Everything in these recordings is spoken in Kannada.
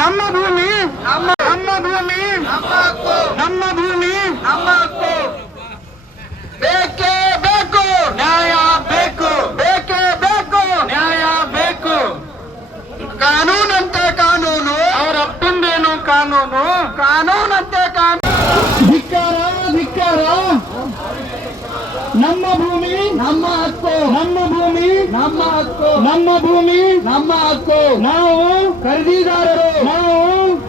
ನಮ್ಮ ಭೂಮಿ ನಮ್ಮ ಭೂಮಿ ನಮ್ಮ ಭೂಮಿ ನಮ್ಮ ಹಕ್ಕು. ಬೇಕೇ ಬೇಕು ನ್ಯಾಯ ಬೇಕು, ಬೇಕೇ ಬೇಕು ನ್ಯಾಯ ಬೇಕು. ಕಾನೂನಂತೆ ಕಾನೂನು, ಅವರ ಅಪ್ಪಂದೇನು ಕಾನೂನು, ಕಾನೂನಂತೆ ಕಾನೂನು. ಧಿಕ್ಕಾರ ಧಿಕ್ಕಾರ. ನಮ್ಮ ಭೂಮಿ ನಮ್ಮ ಹಕ್ಕು, ನಮ್ಮ ಭೂಮಿ ನಮ್ಮ ಹಕ್ಕು, ನಮ್ಮ ಭೂಮಿ ನಮ್ಮ ಹಕ್ಕು. ನಾವು ಖರೀದಿದಾರರು, ನಾವು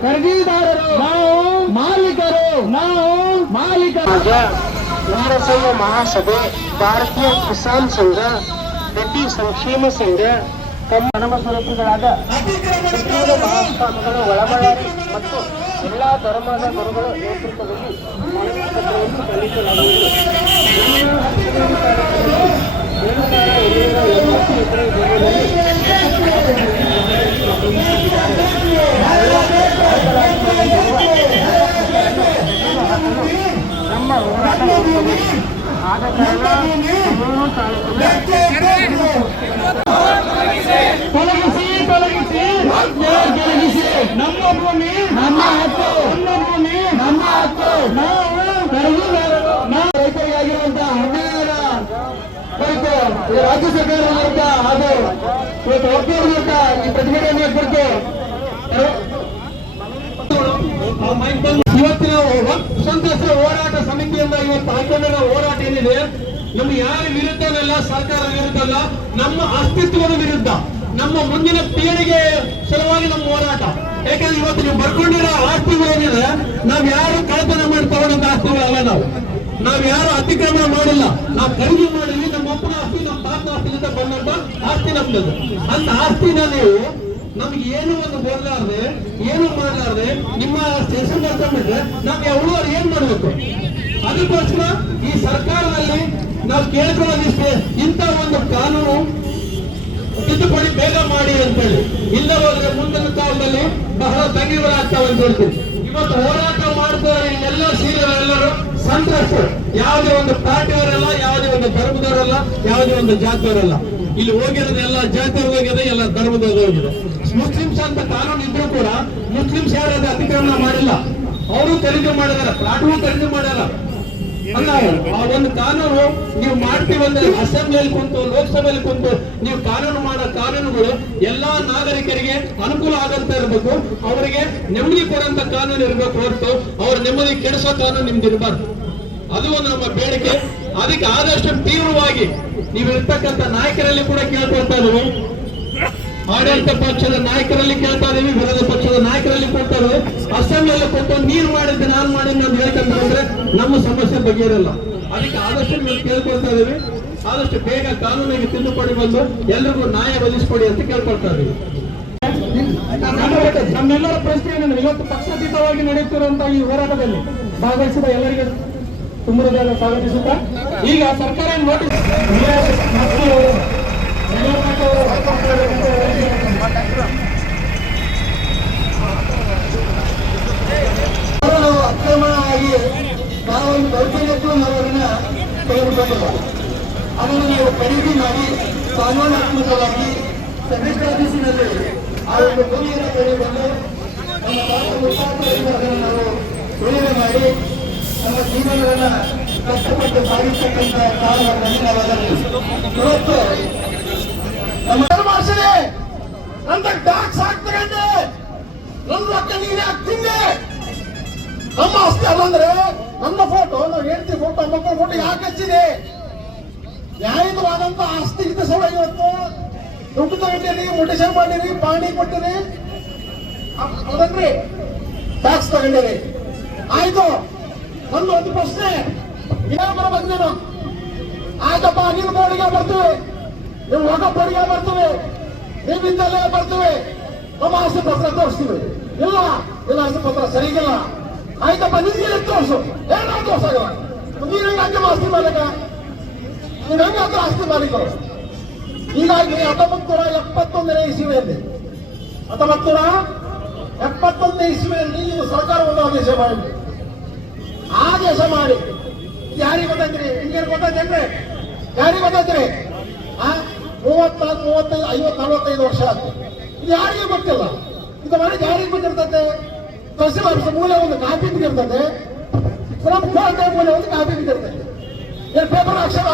ಖರೀದಿದಾರರು, ನಾವು ಮಾಲೀಕರು, ನಾವು ಮಾಲೀಕರು. ವೀರಶೈವ ಮಹಾಸಭೆ, ಭಾರತೀಯ ಕಿಸಾನ್ ಸಂಘ, ರೆಡ್ಡಿ ಸಂಕ್ಷೇಮ ಸಂಘ ತಮ್ಮ ಮಾನವ ಸ್ವರೂಪಿಗಳಾದ ಮಹಾಸ್ವಾಮಿಗಳು ಒಳಬಳ್ಳಾರಿ ಮತ್ತು ಎಲ್ಲಾ ಧರ್ಮದ ಗುರುಗಳ ನೇತೃತ್ವದಲ್ಲಿ ಸಲ್ಲಿಸಲಾಗುವುದು. ನಮ್ಮ ಹೋರಾಟ ಆದ ಕಾರಣ ತೊಲಗಿಸಿ ತೊಲಗಿಸಿ ನಮ್ಮ ಭೂಮಿ ನಮ್ಮ ಹಕ್ಕು, ನಮ್ಮ ಭೂಮಿ ನಮ್ಮ ಹಕ್ಕು. ನಾವು ಖರೀದಿದಾರರು, ನಾವು ರೈತರಿಗಾಗಿರುವಂತಹ ಅನ್ಯಾಯದ ಕುರಿತು ರಾಜ್ಯ ಸರ್ಕಾರದ ವಿರುದ್ಧ ಹಾಗೂ ಇವತ್ತು ಒಕ್ಕೂರ ವಿರುದ್ಧ ಈ ಪ್ರತಿಭಟನೆಯ ಕುರಿತು ಇವತ್ತಿನ ಸಂತ್ರಸ್ತರ ಹೋರಾಟ ಸಮಿತಿಯಿಂದ ಇವತ್ತು ಹಾಕೊಂಡಿರೋ ಹೋರಾಟ ಏನಿದೆ, ನಮ್ಗೆ ಯಾರ ವಿರುದ್ಧವಲ್ಲ, ಸರ್ಕಾರದ ವಿರುದ್ಧ ಅಲ್ಲ, ನಮ್ಮ ಅಸ್ತಿತ್ವದ ವಿರುದ್ಧ, ನಮ್ಮ ಮುಂದಿನ ಪೀಳಿಗೆ ಸಲುವಾಗಿ ನಮ್ಮ ಹೋರಾಟ. ಯಾಕಂದ್ರೆ ಇವತ್ತು ನೀವು ಬರ್ಕೊಂಡಿರೋ ಆಸ್ತಿಗಳೇನಿದೆ, ನಾವ್ ಯಾರು ಕಳ್ಳತನ ಮಾಡಿ ತಗೊಂಡಂತ ಆಸ್ತಿಗಳಲ್ಲ. ನಾವ್ ಯಾರು ಅತಿಕ್ರಮಣ ಮಾಡಿಲ್ಲ, ನಾವು ಖರೀದಿ ಮಾಡಿದ್ವಿ. ನಮ್ಮ ಅಪ್ಪನ ಆಸ್ತಿ, ನಮ್ಮ ತಾತನ ಆಸ್ತಿಯಿಂದ ಬಂದಂತ ಆಸ್ತಿ ನಮ್ದು. ಅಂತ ಆಸ್ತಿನ ನೀವು ನಮ್ಗೆ ಏನು ಒಂದು ಬೋಲಾರ್ದೆ, ಏನು ಮಾಡಲಾರ್ದೆ ನಿಮ್ಮ ಹೆಸರು ಮಾಡ್ಕೊಂಡ್ಬಿಟ್ರೆ ನಮ್ಗೆ ಉಳುವರು ಏನ್ ಮಾಡ್ಬೇಕು? ಅದಕ್ಕೋಸ್ಕರ ಈ ಸರ್ಕಾರದಲ್ಲಿ ನಾವು ಕೇಳ್ಕೊಳ್ಳೋದಿಷ್ಟೇ, ಇಂಥ ಒಂದು ಕಾನೂನು ತಿದ್ದುಪಡಿ ಬೇಗ ಮಾಡಿ ಅಂತೇಳಿ. ಇಲ್ಲ ಹೋದ್ರೆ ಮುಂದಿನ ಕಾಲದಲ್ಲಿ ಬಹಳ ತಂಗಿಗಳಾಗ್ತಾವೆ ಅಂತ ಹೇಳ್ತೀನಿ. ಇವತ್ತು ಹೋರಾಟ ಮಾಡ್ತಾರೆ ಎಲ್ಲ ಸೀರೆಗಳೆಲ್ಲರೂ ಸಂತ್ರಸ್ತರು. ಯಾವುದೇ ಒಂದು ಪಾರ್ಟಿಯವರಲ್ಲ, ಯಾವುದೇ ಒಂದು ಧರ್ಮದವರಲ್ಲ, ಯಾವುದೇ ಒಂದು ಜಾತಿಯವರಲ್ಲ. ಇಲ್ಲಿ ಹೋಗಿರೋದು ಎಲ್ಲ ಜಾತಿಯವ್ರು ಹೋಗಿದೆ, ಎಲ್ಲ ಧರ್ಮದವ್ರು ಹೋಗಿದೆ. ಮುಸ್ಲಿಮ್ಸ್ ಅಂತ ಕಾನೂನು ಇದ್ರು ಕೂಡ ಮುಸ್ಲಿಮ್ಸ್ ಯಾರಾದ್ರೂ ಅತಿಕ್ರಮಣ ಮಾಡಿಲ್ಲ, ಅವರು ಖರೀದಿ ಮಾಡಿದಾರೆ, ಪ್ಲಾಟ್ಗಳು ಖರೀದಿ ಮಾಡ್ಯಾರ. ಅಲ್ಲ, ಆ ಒಂದು ಕಾನೂನು ನೀವು ಮಾಡ್ತೀವಂದ್ರೆ ಅಸೆಂಬ್ಲಿಯಲ್ಲಿ ಕುಂತು, ಲೋಕಸಭೆಯಲ್ಲಿ ಕುಂತು ನೀವು ಕಾನೂನು ಮಾಡೋ ಕಾನೂನುಗಳು ಎಲ್ಲಾ ನಾಗರಿಕರಿಗೆ ಅನುಕೂಲ ಆಗಂತ ಇರಬೇಕು, ಅವರಿಗೆ ನೆಮ್ಮದಿ ಕೊಡುವಂತ ಕಾನೂನು ಇರಬೇಕು ಹೊರತು ಅವ್ರ ನೆಮ್ಮದಿ ಕೆಡಿಸೋ ಕಾನೂನು ನಿಮ್ದು ಇರಬಾರ್ದು. ಅದು ಒಂದು ನಮ್ಮ ಬೇಡಿಕೆ. ಅದಕ್ಕೆ ಆದಷ್ಟು ತೀವ್ರವಾಗಿ ನೀವು ಇರ್ತಕ್ಕಂಥ ನಾಯಕರಲ್ಲಿ ಕೂಡ ಕೇಳ್ಕೊಳ್ತಾ ಇದ್ದೀವಿ, ಆಡಳಿತ ಪಕ್ಷದ ನಾಯಕರಲ್ಲಿ ಕೇಳ್ತಾ ಇದೀವಿ, ವಿರೋಧ ಪಕ್ಷದ ನಾಯಕರಲ್ಲಿ ಕೊಡ್ತಾ ಇದ್ದೀವಿ. ಅಸೆಂಬ್ಲಿಯಲ್ಲಿ ಕೊಟ್ಟು ನೀರು ಮಾಡಿದ್ದು ನಾನು ಮಾಡಿದ್ದು ನಾವು ಹೇಳ್ಕೊಂಡ್ರೆ ನಮ್ಮ ಸಮಸ್ಯೆ ಬಗೆಯಿರಲ್ಲ. ಅದಕ್ಕೆ ಆದಷ್ಟು ನಾವು ಕೇಳ್ಕೊಳ್ತಾ ಇದೀವಿ, ಆದಷ್ಟು ಬೇಗ ಕಾನೂನಿಗೆ ತಿದ್ದುಪಡಿ ಬಂದು ಎಲ್ರಿಗೂ ನ್ಯಾಯ ಒದಗಿಸ್ಕೊಡಿ ಅಂತ ಕೇಳ್ಕೊಳ್ತಾ ಇದೀವಿ. ನಮ್ಮೆಲ್ಲರ ಪ್ರಶ್ನೆ ಏನಂದ್ರೆ, ಇವತ್ತು ಪಕ್ಷಾತೀತವಾಗಿ ನಡೆಯುತ್ತಿರುವಂತಹ ಈ ಹೋರಾಟದಲ್ಲಿ ಭಾಗವಹಿಸಿದ ಎಲ್ಲರಿಗೆ ತುಂಬ ಸ್ವಾಗತಿಸುತ್ತಾ, ಈಗ ಸರ್ಕಾರ ನೋಟಿಸ್ ಅಕ್ರಮ ಆಗಿ ನಾವೊಂದು ದೌರ್ಜನ್ಯಕ್ಕೂ ನಾವು ಅದನ್ನ ತೆಗೆದುಕೊಂಡಿಲ್ಲ. ಅದನ್ನು ನಾವು ಖರೀದಿ ಮಾಡಿ ಕಾನೂನಾತ್ಮಕವಾಗಿ ಸೆಕ್ರೆಟರಿ ಆಫೀಸಿನಲ್ಲಿ ಆ ಒಂದು ಭೂಮಿಯನ್ನು ತೆಗೆದುಕೊಂಡು ನಮ್ಮ ಅದನ್ನು ನಾವು ಉಳಿಮೆ ಮಾಡಿ ನಮ್ಮ ಜೀವನವನ್ನ ಕಷ್ಟಪಟ್ಟು ಸಾಗಿಸ್ತಕ್ಕಂಥ ಕಾಲದಲ್ಲಿ ನಾವು ಅದನ್ನು ಇವತ್ತು ನಮ್ಮ ಭಾಷೆ ನನ್ನ ಡಾಕ್ಸ್ ಹಾಕ್ತಗೊಂಡೆ, ನನ್ನ ರೊಕ್ಕ ನೀನೇ ಹಾಕ್ತಿದ್ದೆ. ನಮ್ಮ ಆಸ್ತಿ ಅಲ್ಲಂದ್ರೆ ನನ್ನ ಫೋಟೋ, ನಾವು ಹೇಳ್ತೀವಿ ಫೋಟೋ, ಮಕ್ಕಳ ಫೋಟೋ ಯಾಕೆ ಹಚ್ಚಿದೆ? ನ್ಯಾಯವಾದಂತ ಆಸ್ತಿ ಇದೆ ಸೋಳ. ಇವತ್ತು ದುಡ್ಡು ತಗೊಂಡಿರಿ, ಮುಟೇಶನ್ ಮಾಡಿರಿ, ಪಾಣಿ ಕೊಟ್ಟಿರಿ, ಅದನ್ರಿ ಟ್ಯಾಕ್ಸ್ ತಗೊಂಡಿರಿ. ಆಯ್ತು, ನನ್ನ ಒಂದು ಪ್ರಶ್ನೆ ಏನಾದ್ರು ಬಂದೇನು? ಆಯ್ತಪ್ಪ, ನೀನು ಬೋರ್ಡಿಗೆ ಬರ್ತೀವಿ, ನೀವು ಹೋಗೋ ಬೋರ್ಡಿಗೆ ಬರ್ತೀವಿ, ನೀವಿದ್ದಲ್ಲೇ ಬರ್ತೀವಿ, ನಮ್ಮ ಆಸ್ತಿ ಪತ್ರ ತೋರಿಸ್ತೀವಿ. ಇಲ್ಲ ಇಲ್ಲ, ಆಸ್ತಿ ಪತ್ರ ಸರಿಗಿಲ್ಲ. ಆಯ್ತಪ್ಪ, ನಿಮ್ಗೆ ತೋರಿಸು, ಏನೋ ತೋರ್ಸಾಗಲ್ಲ. ನೀವ್ ಹೆಂಗೆ ಆಸ್ತಿ ಮಾಲೀಕ? ನೀವ್ ಹೆಂಗಾದ್ರೂ ಆಸ್ತಿ ಮಾಲೀಕರು? ಹೀಗಾಗಿ 1971ನೇ ಇಸ್ವಿಯಲ್ಲಿ 1971ನೇ ಇಸ್ವಿಯಲ್ಲಿ ನೀವು ಸರ್ಕಾರ ಒಂದು ಆದೇಶ ಮಾಡಿ, ಆದೇಶ ಮಾಡಿ ಯಾರಿಗೆ ಗೊತ್ತಾಯ್ತ್ರಿ? ಹಿಂಗೇನು ಗೊತ್ತಾಯ್ತೇನ್ರಿ? ಯಾರಿಗೆ ಗೊತ್ತಾಯ್ತ್ರಿ? 34, 35, 50, 45 ವರ್ಷ ಆಯ್ತು. ಯಾರಿಗೆ ಗೊತ್ತಿಲ್ಲ. ಇದು ಮನೆ ಜಾರಿಗೆ ಬಂದಿರ್ತದೆ. ತಹಸೀಲ್ ಆಫೀಸ್ ಮೂಲೆ ಒಂದು ಕಾಪಿ ಬಿದ್ದಿರ್ತದೆ, ಗ್ರಾಮ ಕೋಟೆ ಮೂಲೆ ಒಂದು ಕಾಪಿ ಬಿದ್ದಿರ್ತದೆ. ಏನು ಪೇಪರ್ ಅಕ್ಷರ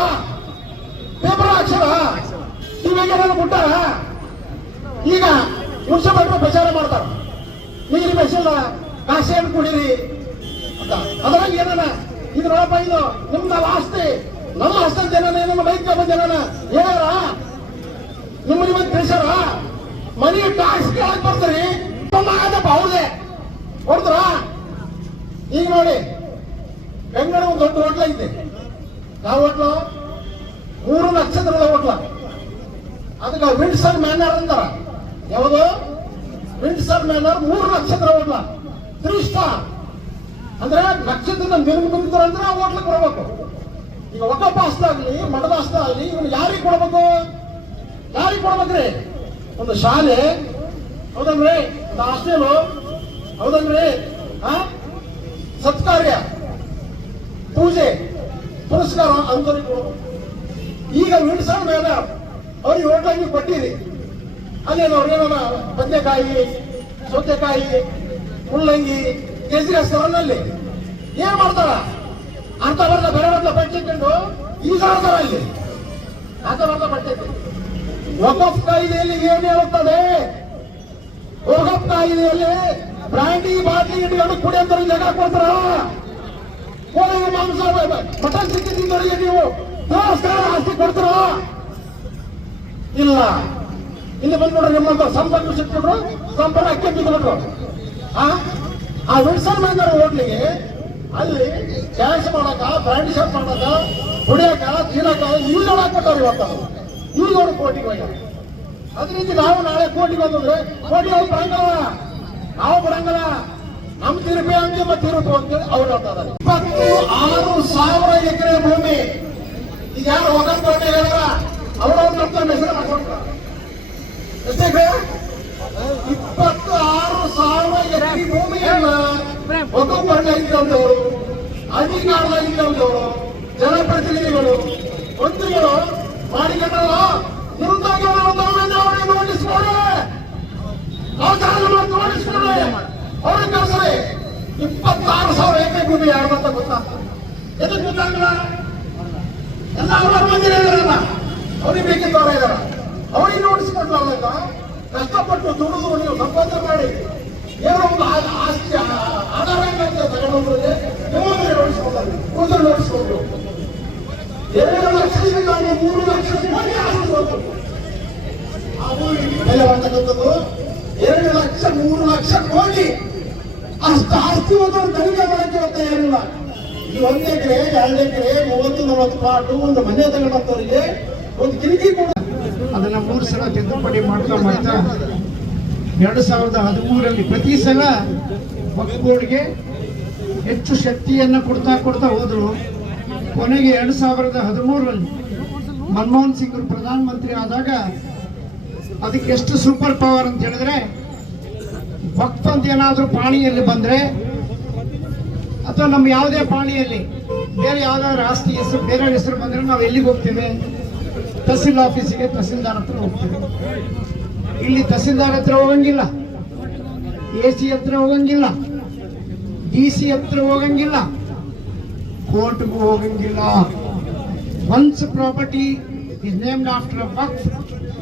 ಇವಾಗ ಮುಟ್ಟಾರ. ಈಗ ಮುನ್ಸಿಪಾಲಿಟಿ ಪ್ರಚಾರ ಮಾಡ್ತಾರ, ನೀರು ಬೆಸಿಲ್ಲ, ಕಾಸೆಯನ್ನು ಕುಡೀರಿ ಅಂತ. ಅದ್ರಾಗ ಏನನ ಇದು ನೋಡಪ್ಪ, ಇದು ನಿಮ್ದಲ್ಲ ಆಸ್ತಿ, ನಮ್ಮ ಆಸ್ತಿ ಜನನ ನಮ್ಮ ರೈತ ಜನನ ಹೇಳ್ಯಾರ, ನಿಮ್ಮಲ್ಲಿ ಒಂದು ತಿಳಿಸ್ಯಾರ. ಮನೆ ಟ್ಯಾಕ್ಸ್ ಕೇಳಕ್ ಬರ್ತೀರಿ, ಆಗದಪ್ಪ ಅವ್ರದೇ ಹೊಡೆದ್ರ. ಈಗ ನೋಡಿ ಬೆಂಗಳೂರು ಒಂದು ದೊಡ್ಡ ಹೋಟ್ಲ ಐತೆ. ಯಾವ ಹೋಟ್ಲು? 3 ನಕ್ಷತ್ರದ ಹೋಟ್ಲ. ಅದಕ್ಕೆ ವಿಂಡ್ಸರ್ ಮ್ಯಾನರ್ ಅಂತಾರ. ಯಾವುದು? ವಿಂಡ್ಸರ್ ಮ್ಯಾನರ್ 3 ನಕ್ಷತ್ರ ಹೋಟ್ಲ, 3 ಸ್ಟಾರ್. ಅಂದ್ರೆ ನಕ್ಷತ್ರದ ಮಿರುಗು ಬಂದಿದ್ದಾರೆ ಅಂದ್ರೆ ಆ ಹೋಟ್ಲಿಗೆ ಕೊಡಬೇಕು. ಈಗ ಒಕ್ಕಪ್ಪ ಆಸ್ತಿ ಆಗ್ಲಿ, ಮಠದ ಆಸ್ತಿ ಆಗ್ಲಿ, ಇವನು ಯಾರಿಗೆ ಕೊಡ್ಬೇಕು? ಯಾರಿಗೆ ಕೊಡ್ಬೇಕ್ರಿ? ಒಂದು ಶಾಲೆ ಹೌದನ್ರಿ, ಒಂದು ಹಾಸ್ಟೆಲು ಹೌದನ್ರಿ, ಸತ್ಕಾರ್ಯ, ಪೂಜೆ, ಪುರಸ್ಕಾರ ಅಂತವ್ರಿಗೆ ಕೊಡ್ಬೇಕು. ಈಗ ವಿಂಡ್ಸರ್ ಮ್ಯಾನರ್ ಅವ್ರಿಗೆ ಹೋಟ್ಲಾಗಿ ಕೊಟ್ಟಿರಿ, ಅಲ್ಲೇನೋ ಅವ್ರೇನೋ ಬದನೆಕಾಯಿ, ಸೌತೆಕಾಯಿ, ಮುಳ್ಳಂಗಿ, ಕೇಸರಿ ಹೆಸರಲ್ಲಿ ಏನ್ ಮಾಡ್ತಾರ? ಅಂತ ಬರ್ದ ಬೇರೆ ಬರ್ದ ಬಟ್ಟೆ ಇಟ್ಕೊಂಡು ಈಜಾಡ್ತಾರ. ಅಲ್ಲಿ ಅಂತ ಬರ್ದ ಬಟ್ಟೆ ವಕಫ್ ಕಾಯ್ದೆಯಲ್ಲಿ ಏನ್ ಹೇಳುತ್ತದೆ? ವಕಫ್ ಕಾಯ್ದೆಯಲ್ಲಿ ಬ್ರಾಂಡಿ ಬಾಟ್ಲಿ ಇಟ್ಕೊಂಡು ಕುಡಿಯೋದ್ರಲ್ಲಿ ಜಾಗ ಕೊಡ್ತಾರ. ಕೋಳಿ ಮಾಂಸ ಮಟನ್ ಚಿಕ್ಕಿ ತಿಂದವರಿಗೆ ನೀವು ದೇವಸ್ಥಾನ ಆಸ್ತಿ ಕೊಡ್ತಾರ? ಇಲ್ಲ. ಇಲ್ಲಿ ಬಂದ್ಬಿಡ್ರಿ, ನಿಮ್ಮಂತ ಸಂಪರ್ಕ ಸಿಕ್ಕಿದ್ರು ಸಂಪರ್ಕ ಅಕ್ಕಿ ಬಿದ್ದುಬಿಟ್ರು. ಆ ವಿಲ್ಸನ್ ಮ್ಯಾನರ್ ಹೋಟ್ಲಿಗೆ ಅಲ್ಲಿ ಡ್ಯಾನ್ಸ್ ಮಾಡಕ, ಬ್ರ್ಯಾಂಡಿ ಶಾಪ್ ಮಾಡಕ, ಕುಡಿಯಕ, ತಿನ್ನಕ ಇಲ್ಲಿ ಕೊಟ್ಟವ್ರು. ಇವತ್ತು ಈಗ ಅವ್ರು ಕೋಟಿಗೆ ಹೋಗ್ಯಾರ. ಅದೇ ರೀತಿ ನಾವು ನಾಳೆ ಕೋಟಿಗೆ ಹೋದ್ರೆ ಕೋಟಿ ಅವ್ರು ಬರಂಗಲ್ಲ, ನಾವು ಬರಂಗಲ್ಲ. ನಮ್ಮ ತಿರುಪಿ ಹಂಗೆ ಮತ್ತೆ ತಿರುಪು ಅಂತ ಅವ್ರು ಹೇಳ್ತಾ ಇದ್ದಾರೆ. 26,000 ಎಕರೆ ಭೂಮಿ. ಈಗ ಯಾರು ಹೋಗಂತ ಹೇಳಿದ್ರ ಅವರವ್ರು ನಮ್ಮ ಹೆಸರು ಮಾಡ್ಕೊಡ್ತಾರೆ. ಎಷ್ಟೇ 26,000 ಎಕರೆ ಭೂಮಿಯನ್ನ ಒಕ್ಕೂಟ ಇದ್ದವರು, ಅಧಿಕಾರದಲ್ಲಿದ್ದವರು, ಜನಪ್ರತಿನಿಧಿಗಳು, ಮಂತ್ರಿಗಳು ಮಾಡಿಕೊಂಡಲ್ಲ. ನಿಮ್ದಾಗಿ ನೋಟಿಸ್ಕೊಡಿ, ನೋಟಿಸ್ಕೊಡಿ. ಅವ್ರಿಗೆ ಕಳ್ಸರಿ. 26,000 ಎಕರೆ ಭೂಮಿ ಯಾರು ಅಂತ ಗೊತ್ತಾ? ಎದಕ್ಕೆ ಗೊತ್ತಾಗಲ್ಲ? ಎಲ್ಲ ಅವ್ರ ಮಂದಿರ ಇದಾರಲ್ಲ, ಅವ್ರಿಗೆ ಬೇಕಿದ್ದವರ ಇದಾರ, ಅವ್ರಿಗೆ ನೋಟಿಸ್ಕೊಡ್ಲಾರ್ದಾಗ ಕಷ್ಟಪಟ್ಟು ದುಡಿದು ನೀವು ಸಂಪಾದನೆ ಮಾಡಿ ಏನೋ ಒಂದು ಆಸ್ತಿ ಆಧಾರ ತಗೊಂಡ್ರೆ ನಿಮ್ಮಲ್ಲಿ ನೋಡಿಸ್ಕೊಳ್ತಾರೆ, ಕೂದಲು ನೋಡಿಸ್ಕೊಂಡು 2 ಲಕ್ಷದಿಂದ ನಾವು 3 ಲಕ್ಷ ಕೋಟಿ ಆಸ್ತಿ ಬೆಲೆ ಬರ್ತಕ್ಕಂಥದ್ದು. 2 ಲಕ್ಷ 3 ಲಕ್ಷ ಕೋಟಿ ಅಷ್ಟು ಆಸ್ತಿ ಒಂದು ತನಿಖೆ ಮಾಡಕ್ಕೆ ತಯಾರಿಲ್ಲ. ಈ 1 ಎಕರೆ 2 ಎಕರೆ 30-40 ಪ್ಲಾಟು ಒಂದು ಮನೆ ತಗೊಂಡಂತವರಿಗೆ ಒಂದು ಕಿರಿಕಿ ಕೂಡ ಅದನ್ನ 3 ಸಲ ತಿದ್ದುಪಡಿ ಮಾಡ್ತಾ 2013ರಲ್ಲಿ ಪ್ರತಿ ಸಲ ವಕ್ಫ್ ಬೋರ್ಡ್ಗೆ ಹೆಚ್ಚು ಶಕ್ತಿಯನ್ನು ಕೊಡ್ತಾ ಹೋದ್ರು. ಕೊನೆಗೆ 2013ರಲ್ಲಿ ಮನಮೋಹನ್ ಸಿಂಗ್ ಪ್ರಧಾನಮಂತ್ರಿ ಆದಾಗ ಅದಕ್ಕೆ ಎಷ್ಟು ಸೂಪರ್ ಪವರ್ ಅಂತ ಹೇಳಿದ್ರೆ, ವಕ್ಫ್ ಅಂತ ಏನಾದರೂ ಪಾಣಿಯಲ್ಲಿ ಬಂದ್ರೆ ಅಥವಾ ನಮ್ಮ ಯಾವುದೇ ಪಾಣಿಯಲ್ಲಿ ಬೇರೆ ಯಾವ್ದಾದ್ರು ಆಸ್ತಿ ಹೆಸರು ಬೇರೆ ಹೆಸರು ಬಂದ್ರೆ ನಾವು ಎಲ್ಲಿಗೆ ಹೋಗ್ತೇವೆ? ತಹಸೀಲ್ ಆಫೀಸಿಗೆ, ತಹಸೀಲ್ದಾರ್ ಹತ್ರ ಹೋಗ್ತೇವೆ. ಇಲ್ಲಿ ತಹಸೀಲ್ದಾರ್ ಹತ್ರ ಹೋಗಂಗಿಲ್ಲ, AC ಹತ್ರ ಹೋಗಂಗಿಲ್ಲ, DC ಹತ್ರ ಹೋಗಂಗಿಲ್ಲ, ಕೋರ್ಟ್ಗೂ ಹೋಗಂಗಿಲ್ಲ. Once property is named after a waqf,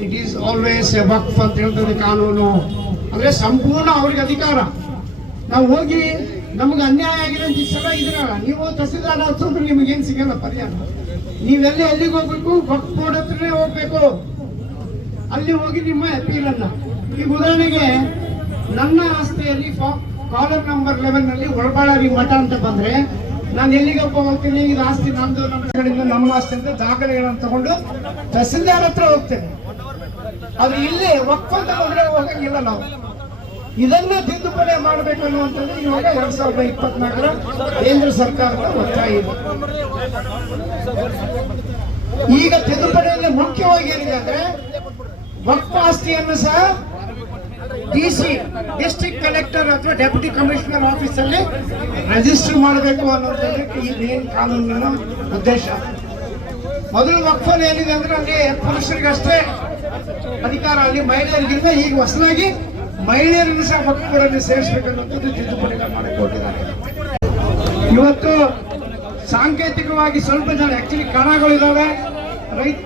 it is always a waqf ಅಂತ ಹೇಳ್ತದೆ ಕಾನೂನು. ಅಂದ್ರೆ ಸಂಪೂರ್ಣ ಅವ್ರಿಗೆ ಅಧಿಕಾರ. ನಾವು ಹೋಗಿ ನಮ್ಗೆ ಅನ್ಯಾಯ ಆಗಿದೆ ಅಂತ ಸಲ ಇದ್ರಲ್ಲ, ನೀವು ತಹಸೀಲ್ದಾರ್ ಹತ್ರ ನಿಮಗೇನು ಸಿಗಲ್ಲ ಪರಿಹಾರ. ನೀವೆಲ್ಲಿ ಎಲ್ಲಿಗೆ ಹೋಗ್ಬೇಕು? ವಕ್ಫ್ ಬೋರ್ಡ್ ಹತ್ರನೇ ಹೋಗ್ಬೇಕು. ಅಲ್ಲಿ ಹೋಗಿ ನಿಮ್ಮ ಅಪೀಲನ್ನ, ಈಗ ಉದಾಹರಣೆಗೆ ನನ್ನ ಆಸ್ತಿಯಲ್ಲಿ ಕಾಲಮ್ ನಂಬರ್ 11ನಲ್ಲಿ ಒಳಬಳ್ಳಾರಿ ಮಠ ಅಂತ ಬಂದ್ರೆ ನಾನು ಎಲ್ಲಿಗಪ್ಪ ಹೋಗ್ತೀನಿ? ಇದು ಆಸ್ತಿ ನಮ್ದು, ನಮ್ಮ ಕಡೆಯಿಂದ ನಮ್ಮ ಆಸ್ತಿ ಅಂತ ದಾಖಲೆಗಳನ್ನು ತಗೊಂಡು ತಹಸೀಲ್ದಾರ್ ಹತ್ರ ಹೋಗ್ತೇನೆ. ಆದ್ರೆ ಇಲ್ಲಿ ವಕ್ಫ್ ಅಂತ ಬಂದ್ರೆ ಹೋಗಂಗಿಲ್ಲ. ನಾವು ಇದನ್ನ ತಿದ್ದುಪಡಿ ಮಾಡಬೇಕು ಅನ್ನುವಂಥದ್ದು ಇವಾಗ 2024ರ ಕೇಂದ್ರ ಸರ್ಕಾರದ ಒತ್ತಾಯ ಇದೆ. ಈಗ ತಿದ್ದುಪಡಿಯಲ್ಲಿ ಮುಖ್ಯವಾಗಿ ಏನಿದೆ ಅಂದ್ರೆ, ವಕ್ಫ್ ಆಸ್ತಿಯನ್ನು ಸಹ DC ಡಿಸ್ಟ್ರಿಕ್ಟ್ ಕಲೆಕ್ಟರ್ ಅಥವಾ ಡೆಪ್ಯೂಟಿ ಕಮಿಷನರ್ ಆಫೀಸಲ್ಲಿ ರಿಜಿಸ್ಟರ್ ಮಾಡಬೇಕು ಅನ್ನೋದಕ್ಕೆ ಈ ಮೇನ್ ಕಾನೂನಿನ ಉದ್ದೇಶ. ಮೊದಲು ವಕ್ಫಲ್ಲಿ ಏನಿದೆ ಅಂದ್ರೆ ಅಲ್ಲಿ ಪುರುಷರಿಗಷ್ಟೇ ಅಧಿಕಾರ, ಅಲ್ಲಿ ಮಹಿಳೆಯರಿಗಿಂತ ಈಗ ಹೊಸದಾಗಿ ಮಹಿಳೆಯರನ್ನು ಸಹ ಒಕ್ಕೂಟದಲ್ಲಿ ಸೇರಿಸಬೇಕನ್ನುವಂಥದ್ದು ತಿದ್ದುಪಡಿಗಳು ಮಾಡಿಕೊಟ್ಟಿದ್ದಾರೆ. ಇವತ್ತು ಸಾಂಕೇತಿಕವಾಗಿ ಸ್ವಲ್ಪ ಜನ ಆಕ್ಚುಲಿ ಕಣಗಳಿದ್ದಾವೆ, ರೈತ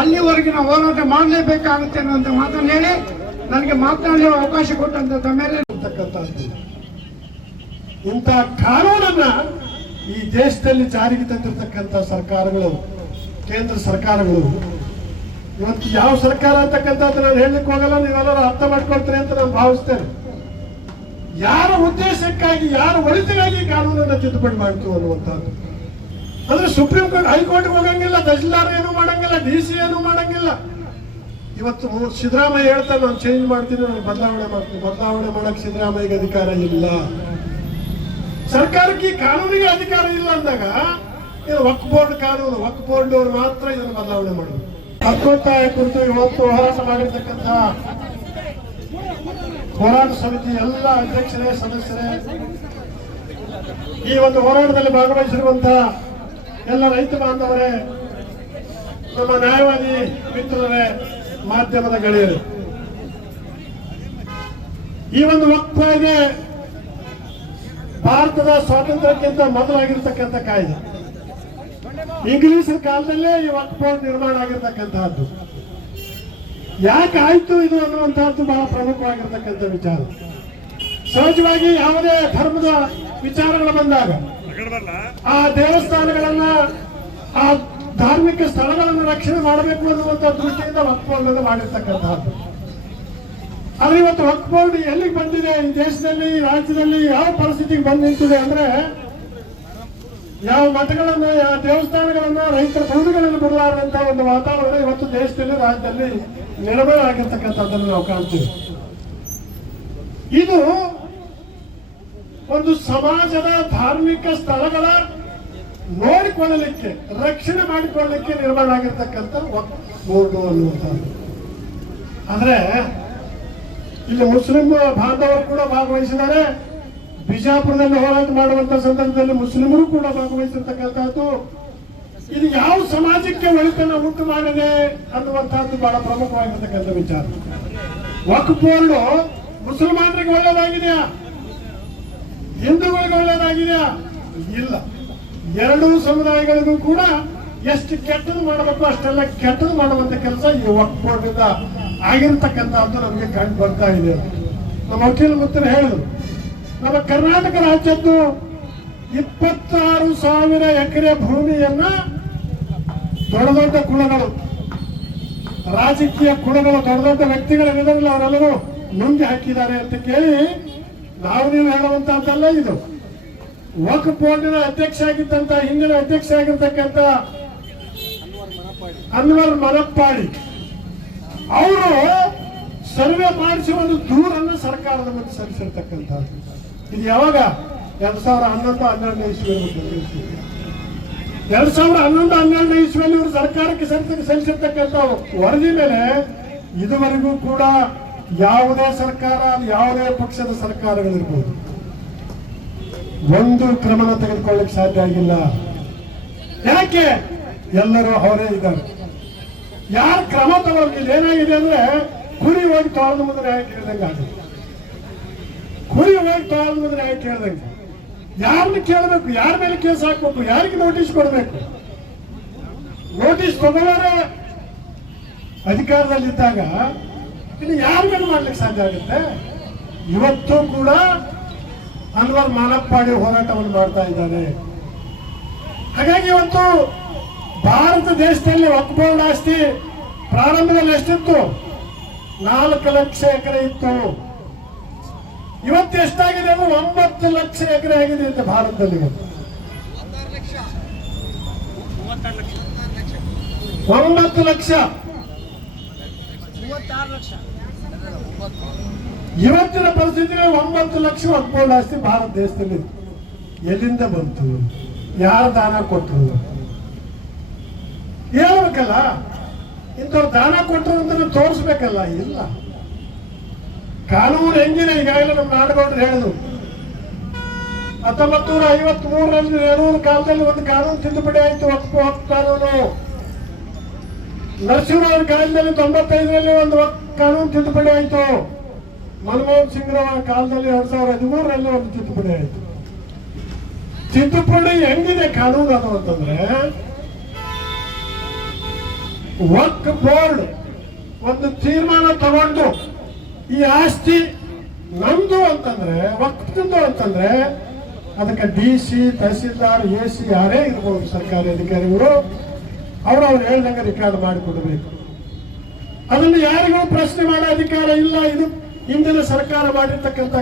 ಅಲ್ಲಿವರೆಗಿನ ಹೋರಾಟ ಮಾಡಲೇಬೇಕಾಗುತ್ತೆ ಅನ್ನುವಂಥ ಮಾತನ್ನು ಹೇಳಿ ನನಗೆ ಮಾತನಾಡುವ ಅವಕಾಶ ಕೊಟ್ಟಂತ ತಮ್ಮೆಲ್ಲ ಇಂಥ ಕಾನೂನನ್ನ ಈ ದೇಶದಲ್ಲಿ ಜಾರಿಗೆ ತಂದಿರತಕ್ಕಂಥ ಸರ್ಕಾರಗಳು, ಕೇಂದ್ರ ಸರ್ಕಾರಗಳು, ಇವತ್ತು ಯಾವ ಸರ್ಕಾರ ಅಂತಕ್ಕಂಥದ್ದು ನಾನು ಹೇಳಲಿಕ್ಕೆ ಹೋಗಲ್ಲ, ನೀವೆಲ್ಲರೂ ಅರ್ಥ ಮಾಡ್ಕೊಳ್ತೀರಿ ಅಂತ ನಾನು ಭಾವಿಸ್ತೇನೆ. ಯಾರ ಉದ್ದೇಶಕ್ಕಾಗಿ, ಯಾರ ಒಳಿತಿಗಾಗಿ ಕಾನೂನನ್ನು ತಿದ್ದುಪಡಿ ಮಾಡ್ತು ಅನ್ನುವಂಥದ್ದು. ಅಂದ್ರೆ ಸುಪ್ರೀಂ ಕೋರ್ಟ್, ಹೈಕೋರ್ಟ್ಗೆ ಹೋಗಂಗಿಲ್ಲ, ತಹಶೀಲ್ದಾರ್ ಏನು ಮಾಡಂಗಿಲ್ಲ, DC ಏನು ಮಾಡಂಗಿಲ್ಲ. ಇವತ್ತು ಸಿದ್ದರಾಮಯ್ಯ ಹೇಳ್ತಾರೆ ನಾನು ಚೇಂಜ್ ಮಾಡ್ತೀನಿ, ನಾನು ಬದಲಾವಣೆ ಮಾಡ್ತೀನಿ. ಬದಲಾವಣೆ ಮಾಡಕ್ ಸಿದ್ದರಾಮಯ್ಯಗೆ ಅಧಿಕಾರ ಇಲ್ಲ, ಸರ್ಕಾರಕ್ಕೆ ಈ ಕಾನೂನಿಗೆ ಅಧಿಕಾರ ಇಲ್ಲ ಅಂದಾಗ ಇದು ವಕ್ಫ್ ಬೋರ್ಡ್ ಕಾನೂನು, ವಕ್ಫ್ ಬೋರ್ಡ್ ಅವರು ಮಾತ್ರ ಇದನ್ನು ಬದಲಾವಣೆ ಮಾಡೋದು. ಹಕ್ಕೊತ್ತಾಯ ಕುರಿತು ಇವತ್ತು ಹೋರಾಟ ಮಾಡಿರ್ತಕ್ಕಂಥ ಹೋರಾಟ ಸಮಿತಿ ಎಲ್ಲ ಅಧ್ಯಕ್ಷರೇ, ಸದಸ್ಯರೇ, ಈ ಒಂದು ಹೋರಾಟದಲ್ಲಿ ಭಾಗವಹಿಸಿರುವಂತಹ ಎಲ್ಲ ರೈತ ಬಾಂಧವರೇ, ನಮ್ಮ ನ್ಯಾಯವಾದಿ ಮಿತ್ರರೇ, ಮಾಧ್ಯಮದ ಗೆಳೆಯರು, ಈ ಒಂದು ವಕ್ಫ್ ಕಾಯ್ದೆ ಭಾರತದ ಸ್ವಾತಂತ್ರ್ಯಕ್ಕಿಂತ ಮೊದಲಾಗಿರ್ತಕ್ಕಂಥ ಕಾಯ್ದೆ. ಇಂಗ್ಲಿಷ್ ಕಾಲದಲ್ಲೇ ಈ ವಕ್ಫ್ ಬೋರ್ಡ್ ನಿರ್ಮಾಣ ಆಗಿರ್ತಕ್ಕಂತಹದ್ದು. ಯಾಕೆ ಆಯ್ತು ಇದು ಅನ್ನುವಂತಹದ್ದು ಬಹಳ ಪ್ರಮುಖವಾಗಿರ್ತಕ್ಕಂಥ ವಿಚಾರ. ಸಹಜವಾಗಿ ಯಾವುದೇ ಧರ್ಮದ ವಿಚಾರಗಳು ಬಂದಾಗ ಆ ದೇವಸ್ಥಾನಗಳನ್ನ, ಆ ಧಾರ್ಮಿಕ ಸ್ಥಳಗಳನ್ನು ರಕ್ಷಣೆ ಮಾಡಬೇಕು ಅನ್ನುವಂಥ ದೃಷ್ಟಿಯಿಂದ ವಕ್ಫ್ ಬೋರ್ಡ್ ಅನ್ನು ಮಾಡಿರ್ತಕ್ಕಂತಹದ್ದು. ಆದ್ರೆ ಇವತ್ತು ವಕ್ಫ್ ಬೋರ್ಡ್ ಎಲ್ಲಿಗೆ ಬಂದಿದೆ, ಈ ದೇಶದಲ್ಲಿ, ಈ ರಾಜ್ಯದಲ್ಲಿ ಯಾವ ಪರಿಸ್ಥಿತಿಗೆ ಬಂದು ನಿಂತಿದೆ ಅಂದ್ರೆ, ಯಾವ ಮಠಗಳನ್ನ, ಯಾವ ದೇವಸ್ಥಾನಗಳನ್ನ, ರೈತರ ಭೂಮಿಗಳನ್ನು ಬಿಡಲಾರಂತ ಒಂದು ವಾತಾವರಣ ಇವತ್ತು ದೇಶದಲ್ಲಿ, ರಾಜ್ಯದಲ್ಲಿ ನಿರ್ಮಾಣ ಆಗಿರ್ತಕ್ಕಂಥದ್ದನ್ನು ನಾವು ಕಾಣ್ತೀವಿ. ಇದು ಒಂದು ಸಮಾಜದ ಧಾರ್ಮಿಕ ಸ್ಥಳಗಳ ನೋಡಿಕೊಳ್ಳಲಿಕ್ಕೆ, ರಕ್ಷಣೆ ಮಾಡಿಕೊಳ್ಳಲಿಕ್ಕೆ ನಿರ್ಮಾಣ ಆಗಿರ್ತಕ್ಕಂಥ ವಕ್ಫ್ ಬೋರ್ಡ್ ಅನ್ನುವಂಥದ್ದು. ಆದ್ರೆ ಇಲ್ಲಿ ಮುಸ್ಲಿಂ ಬಾಂಧವರು ಕೂಡ ಭಾಗವಹಿಸಿದ್ದಾರೆ. ಬಿಜಾಪುರದಲ್ಲಿ ಹೋರಾಟ ಮಾಡುವಂತ ಸಂದರ್ಭದಲ್ಲಿ ಮುಸ್ಲಿಮರು ಕೂಡ ಭಾಗವಹಿಸಿರ್ತಕ್ಕಂಥದ್ದು. ಇದು ಯಾವ ಸಮಾಜಕ್ಕೆ ಒಳಿತನ್ನ ಉಂಟು ಮಾಡಿದೆ ಅನ್ನುವಂಥದ್ದು ಬಹಳ ಪ್ರಮುಖವಾಗಿರ್ತಕ್ಕಂಥ ವಿಚಾರ. ವಕ್ಫ್ ಬೋರ್ಡ್ ಮುಸಲ್ಮಾನರಿಗೆ ಒಳ್ಳೆಯದಾಗಿದೆಯಾ, ಹಿಂದೂಗಳಿಗೆ ಒಳ್ಳೆಯದಾಗಿದೆಯಾ? ಇಲ್ಲ. ಎರಡೂ ಸಮುದಾಯಗಳಿಗೂ ಕೂಡ ಎಷ್ಟು ಕೆಟ್ಟದ್ದು ಮಾಡಬೇಕು ಅಷ್ಟೆಲ್ಲ ಕೆಟ್ಟದ್ದು ಮಾಡುವಂತ ಕೆಲಸ ಈ ವಕ್ಫ್ ಬೋರ್ಡ್ ಇಂದ ಆಗಿರ್ತಕ್ಕಂಥದ್ದು ನಮಗೆ ಕಂಡು ಬರ್ತಾ ಇದೆ. ನಮ್ಮ ವಕೀಲ ಮಿತ್ರರು ಹೇಳಿದ್ರು, ನಮ್ಮ ಕರ್ನಾಟಕ ರಾಜ್ಯದ್ದು 26,000 ಎಕರೆ ಭೂಮಿಯನ್ನ ದೊಡ್ಡ ದೊಡ್ಡ ಕುಳಗಳು, ರಾಜಕೀಯ ಕುಳಗಳು, ದೊಡ್ಡ ದೊಡ್ಡ ವ್ಯಕ್ತಿಗಳಿರಲಿಲ್ಲ, ಅವರೆಲ್ಲರೂ ನುಂಗಿ ಹಾಕಿದ್ದಾರೆ ಅಂತ ಕೇಳಿ ನಾವು ನೀವು ಹೇಳುವಂತಹದ್ದಲ್ಲ. ಇದು ವಕ್ಫ್ ಬೋರ್ಡಿನ ಅಧ್ಯಕ್ಷ ಆಗಿದ್ದಂತ, ಹಿಂದಿನ ಅಧ್ಯಕ್ಷ ಆಗಿರ್ತಕ್ಕಂಥ ಅನ್ವರ್ ಮನಪ್ಪಾಡಿ ಅವರು ಸರ್ವೆ ಮಾಡಿಸಿ ಒಂದು ದೂರನ್ನು ಸರ್ಕಾರದ ಮುಂದೆ ಸಲ್ಲಿಸಿರ್ತಕ್ಕಂಥದ್ದು. ಇದು ಯಾವಾಗ? 2011-12 ಇಸ್ವಿ. 2011-12 ಇಸ್ವಿಯಲ್ಲಿ ಇವರು ಸರ್ಕಾರಕ್ಕೆ ಸಲ್ಲಿಸಿರ್ತಕ್ಕಂಥ ವರದಿ ಮೇಲೆ ಇದುವರೆಗೂ ಕೂಡ ಯಾವುದೇ ಸರ್ಕಾರ, ಯಾವುದೇ ಪಕ್ಷದ ಸರ್ಕಾರಗಳಿರ್ಬೋದು, ಒಂದು ಕ್ರಮನ ತೆಗೆದುಕೊಳ್ಳಕ್ಕೆ ಸಾಧ್ಯ ಆಗಿಲ್ಲ. ಯಾಕೆ? ಎಲ್ಲರೂ ಅವರೇ ಇದ್ದಾರೆ. ಯಾರು ಕ್ರಮ ತಗೊಳ್ಳಿಲ್ಲ. ಏನಾಗಿದೆ ಅಂದ್ರೆ, ಕುರಿ ಹೋಗಿ ತೋಳದ ಮುಂದೆ ನ್ಯಾಯ ಕೇಳಿದಂಗೆ ಆಗಿದೆ. ಕುರಿ ಹೋಗಿ ತೋಳದ ಮುಂದೆ ನ್ಯಾಯ ಕೇಳಿದಂಗೆ. ಯಾರನ್ನ ಕೇಳಬೇಕು, ಯಾರ ಮೇಲೆ ಕೇಸ್ ಹಾಕ್ಬೇಕು, ಯಾರಿಗೆ ನೋಟಿಸ್ ಕೊಡಬೇಕು? ನೋಟಿಸ್ ತಗೊಳ್ಳೋರೆ ಅಧಿಕಾರದಲ್ಲಿದ್ದಾಗ ಇನ್ನು ಯಾರ ಮೇಲೆ ಮಾಡ್ಲಿಕ್ಕೆ ಸಾಧ್ಯ ಆಗುತ್ತೆ? ಇವತ್ತು ಕೂಡ ಅನ್ವರ್ ಮಾನಪ್ಪಾಡಿ ಹೋರಾಟವನ್ನು ಮಾಡ್ತಾ ಇದ್ದಾರೆ. ಹಾಗಾಗಿ ಇವತ್ತು ಭಾರತ ದೇಶದಲ್ಲಿ ವಕ್ಫ್ ಬೋರ್ಡ್ ಆಸ್ತಿ ಪ್ರಾರಂಭದಲ್ಲಿ ಎಷ್ಟಿತ್ತು? 4 ಲಕ್ಷ ಎಕರೆ ಇತ್ತು. ಇವತ್ತು ಎಷ್ಟಾಗಿದೆ ಅಂದ್ರೆ 9 ಲಕ್ಷ ಎಕರೆ ಆಗಿದೆ ಅಂತ ಭಾರತದಲ್ಲಿ. 9 ಲಕ್ಷ. ಇವತ್ತಿನ ಪರಿಸ್ಥಿತಿಗೆ 9 ಲಕ್ಷ ವಕ್ಫ್ ಬೋರ್ಡ್ ಆಸ್ತಿ ಭಾರತ ದೇಶದಲ್ಲಿ ಎಲ್ಲಿಂದ ಬಂತು? ಯಾರು ದಾನ ಕೊಟ್ಟರು? ಹೇಳ್ಬೇಕಲ್ಲ, ಇಂಥವ್ರು ದಾನ ಕೊಟ್ಟರು ಅಂತ ತೋರಿಸ್ಬೇಕಲ್ಲ. ಇಲ್ಲ, ಕಾನೂನು ಹೆಂಗಿದೆ? ಈಗಾಗಲೇ ನಮ್ಮ ನಾಡಗೌಡರು ಹೇಳಿದ್ರು, 1953ರಲ್ಲಿ ನೆಹರು ಕಾಲದಲ್ಲಿ ಒಂದು ಕಾನೂನು ತಿದ್ದುಪಡಿ ಆಯ್ತು, ವಕ್ಫ್ ಕಾನೂನು. ನರಸಿಂಹರಾವ್ ಕಾಲದಲ್ಲಿ 95ರಲ್ಲಿ ಒಂದು ಕಾನೂನು ತಿದ್ದುಪಡಿ ಆಯಿತು. ಮನಮೋಹನ್ ಸಿಂಗ್ ರವರ ಕಾಲದಲ್ಲಿ 2013ರಲ್ಲಿ ಒಂದು ತಿದ್ದುಪಡಿ ಆಯಿತು. ತಿದ್ದುಪಡಿ ಹೆಂಗಿದೆ ಕಾನೂನು ಅದು ಅಂತಂದ್ರೆ, ವಕ್ಫ್ ಬೋರ್ಡ್ ಒಂದು ತೀರ್ಮಾನ ತಗೊಂಡು ಈ ಆಸ್ತಿ ನಮ್ದು ಅಂತಂದ್ರೆ, ವಕ್ಫ್ದು ಅಂತಂದ್ರೆ ಅದಕ್ಕೆ DC, ತಹಸೀಲ್ದಾರ್, AC ಯಾರೇ ಇರ್ಬೋದು ಸರ್ಕಾರಿ ಅಧಿಕಾರಿಗಳು, ಅವ್ರು ಹೇಳ್ದಂಗೆ ರೆಕಾರ್ಡ್ ಮಾಡಿಕೊಡ್ಬೇಕು. ಅದನ್ನು ಯಾರಿಗೂ ಪ್ರಶ್ನೆ ಮಾಡೋ ಅಧಿಕಾರ ಇಲ್ಲ. ಇದು ಹಿಂದಿನ ಸರ್ಕಾರ ಮಾಡಿರ್ತಕ್ಕಂಥ